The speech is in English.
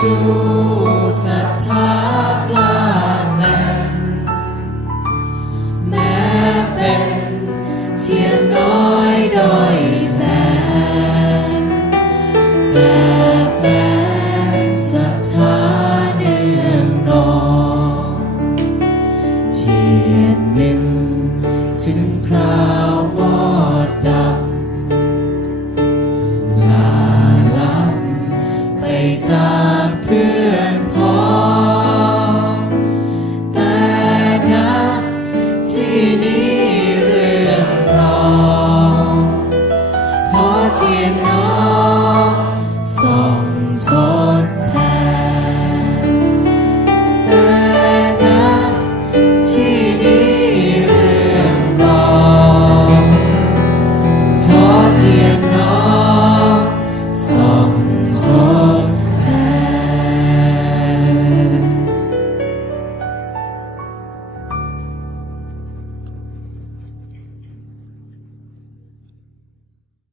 ชูศรัทธา